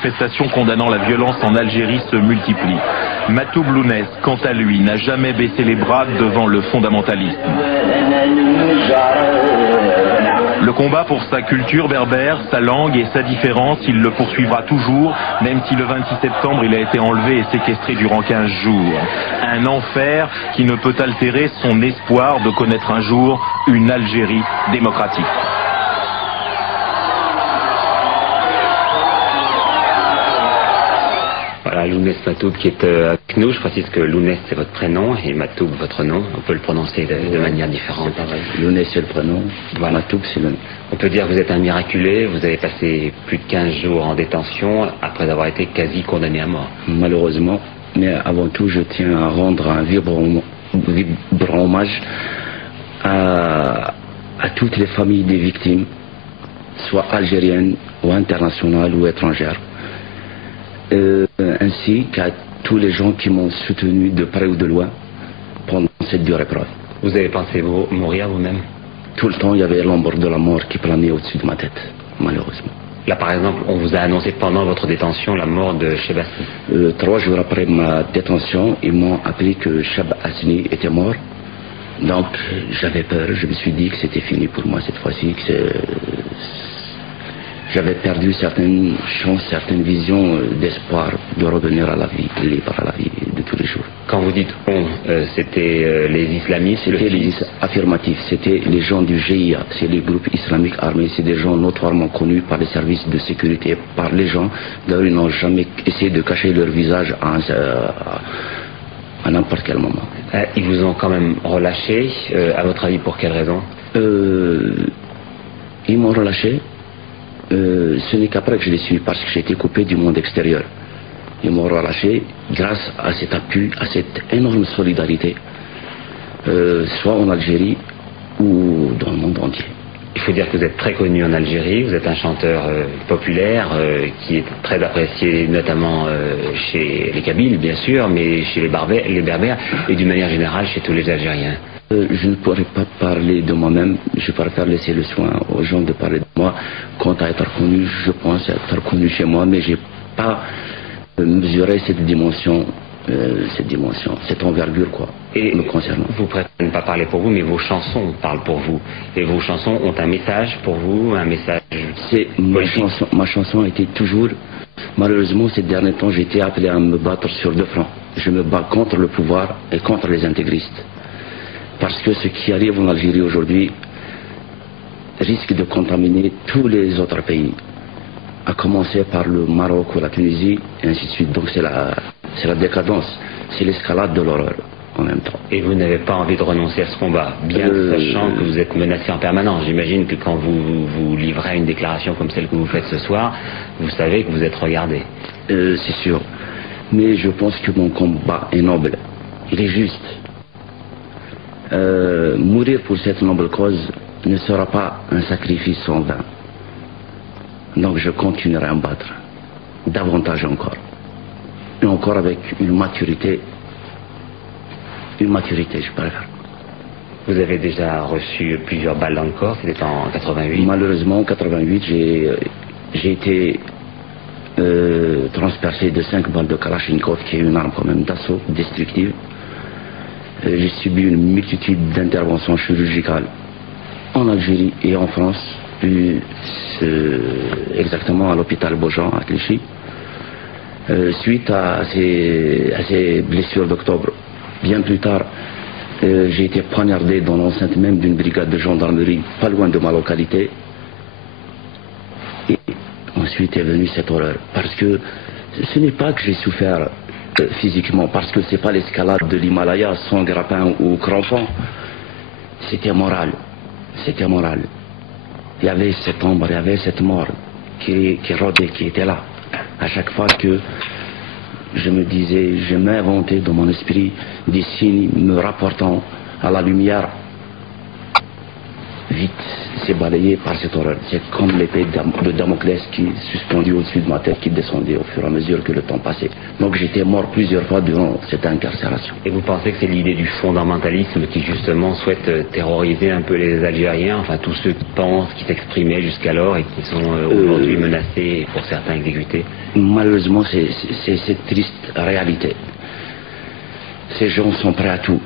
manifestations condamnant la violence en Algérie se multiplient. Matoub Lounès, quant à lui, n'a jamais baissé les bras devant le fondamentalisme. Le combat pour sa culture berbère, sa langue et sa différence, il le poursuivra toujours, même si le 26 septembre il a été enlevé et séquestré durant 15 jours. Un enfer qui ne peut altérer son espoir de connaître un jour une Algérie démocratique. Voilà, Lounès Matoub qui est avec nous. Je précise que Lounès c'est votre prénom et Matoub votre nom. On peut le prononcer de manière différente. Lounès c'est le prénom, voilà. Matoub c'est le nom. On peut dire que vous êtes un miraculé. Vous avez passé plus de 15 jours en détention après avoir été quasi condamné à mort. Malheureusement, mais avant tout je tiens à rendre un vibrant hommage à toutes les familles des victimes, soit algériennes ou internationales ou étrangères. Ainsi qu'à tous les gens qui m'ont soutenu de près ou de loin pendant cette dure épreuve. Vous avez pensé mourir vous-même? Tout le temps, il y avait l'ombre de la mort qui planait au-dessus de ma tête, malheureusement. Là, par exemple, on vous a annoncé pendant votre détention la mort de Cheb Hasni. 3 jours après ma détention, ils m'ont appris que Cheb Hasni était mort. Donc, j'avais peur. Je me suis dit que c'était fini pour moi cette fois-ci, que j'avais perdu certaines chances, certaines visions d'espoir de revenir à la vie libre, à la vie de tous les jours. Quand vous dites on, c'était les islamistes? C'était les affirmatifs, c'était les gens du GIA, c'est les groupes islamiques armés, c'est des gens notoirement connus par les services de sécurité, par les gens. D'ailleurs, ils n'ont jamais essayé de cacher leur visage à n'importe quel moment. Ils vous ont quand même relâché, à votre avis pour quelle raison? Ils m'ont relâché. Ce n'est qu'après que je les suis parce que j'ai été coupé du monde extérieur. Ils m'ont relâché grâce à cet appui, à cette énorme solidarité, soit en Algérie ou dans le monde entier. Il faut dire que vous êtes très connu en Algérie, vous êtes un chanteur populaire qui est très apprécié notamment chez les Kabyles bien sûr, mais chez les Berbères et d'une manière générale chez tous les Algériens. Je ne pourrais pas parler de moi-même, je préfère laisser le soin aux gens de parler de moi. Quant à être connu, je pense être connu chez moi, mais je n'ai pas mesuré cette dimension, cette envergure quoi, et me concernant. Vous préférez ne pas parler pour vous, mais vos chansons parlent pour vous. Et vos chansons ont un message pour vous, un message ma chanson a été toujours, malheureusement ces derniers temps, j'ai été appelé à me battre sur 2 fronts. Je me bats contre le pouvoir et contre les intégristes. Parce que ce qui arrive en Algérie aujourd'hui risque de contaminer tous les autres pays, à commencer par le Maroc ou la Tunisie, et ainsi de suite. Donc c'est la décadence, c'est l'escalade de l'horreur en même temps. Et vous n'avez pas envie de renoncer à ce combat, bien sachant que vous êtes menacé en permanence. J'imagine que quand vous livrez une déclaration comme celle que vous faites ce soir, vous savez que vous êtes regardé. C'est sûr, mais je pense que mon combat est noble, il est juste. Mourir pour cette noble cause ne sera pas un sacrifice en vain. Donc je continuerai à me battre, davantage encore. Et encore avec une maturité, je préfère. Vous avez déjà reçu plusieurs balles dans le corps, c'était en 88? Malheureusement, en 88, j'ai été transpercé de 5 balles de Kalachnikov, qui est une arme quand même d'assaut destructive. J'ai subi une multitude d'interventions chirurgicales en Algérie et en France, plus exactement à l'hôpital Beaujean à Clichy. Suite à ces blessures d'octobre, bien plus tard, j'ai été poignardé dans l'enceinte même d'une brigade de gendarmerie pas loin de ma localité. Et ensuite est venue cette horreur, parce que ce n'est pas que j'ai souffert physiquement, parce que c'est pas l'escalade de l'Himalaya sans grappin ou crampon, c'était moral, c'était moral. Il y avait cette ombre, il y avait cette mort qui rôdait, qui était là. À chaque fois que je me disais, je m'inventais dans mon esprit des signes me rapportant à la lumière vite, c'est balayé par cette horreur. C'est comme l'épée de Damoclès qui est suspendue au-dessus de ma tête, qui descendait au fur et à mesure que le temps passait. Donc j'étais mort plusieurs fois durant cette incarcération. Et vous pensez que c'est l'idée du fondamentalisme qui justement souhaite terroriser un peu les Algériens, enfin tous ceux qui pensent, qui s'exprimaient jusqu'alors et qui sont aujourd'hui menacés, pour certains exécutés? Malheureusement, c'est cette triste réalité. Ces gens sont prêts à tout.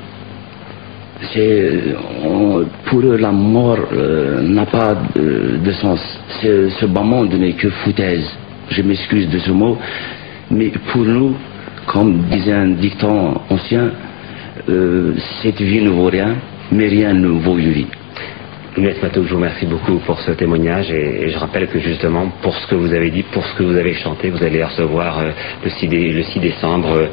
Pour eux, la mort n'a pas de sens. Ce bas monde n'est que foutaise. Je m'excuse de ce mot, mais pour nous, comme disait un dicton ancien, cette vie ne vaut rien, mais rien ne vaut une vie. Younes Matoug, je vous remercie beaucoup pour ce témoignage et je rappelle que justement, pour ce que vous avez dit, pour ce que vous avez chanté, vous allez recevoir le 6 décembre